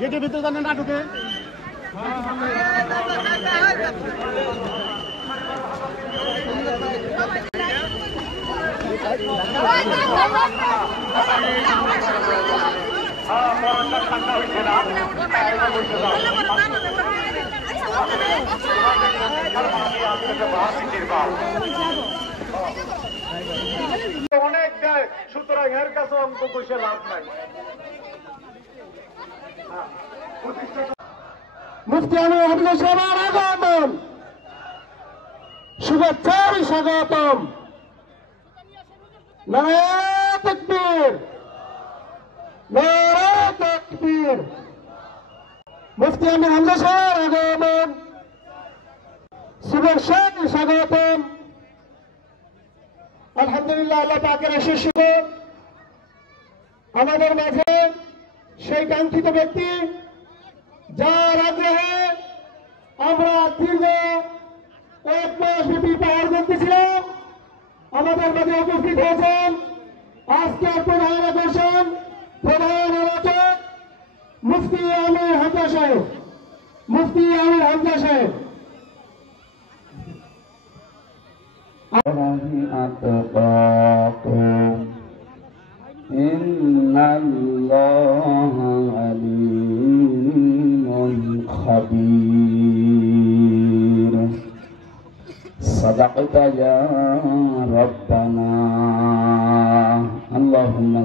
গেটের ভিতরে জানে না ঢুকে অনেক দেয়, সুতরাং এর কাছে অঙ্ক কষে লাভ নাই। মুফতি আমির হাফিজ সাহেবের আগমন, শুভেচ্ছার স্বাগতম। নারায়ে তাকবীর, নারায়ে তাকবীর। মুফতি আমির হামজা সাহেবের আগমন, শুভেচ্ছার স্বাগতম। আলহামদুলিল্লাহ, আল্লাহ পাকের অশেষ শুকর, আমাদের মাঝে সেই কাঙ্ক্ষিত ব্যক্তি যার আগ্রহে আমরা দীর্ঘ কয়েক মাস ব্যাপী পাহাড় করতেছিলাম, আমাদের মাঝে উপস্থিত হয়েছেন আজকের প্রধান আকর্ষণ, প্রধান আলোচক মুফতি আমির হামজা সাহেব। মুফতি আমির হামজা সাহেব ইন্নাল্লাহা আলিমুন খাবীর। সাদাকতা ইয়া রাব্বানা। আল্লাহুম্মা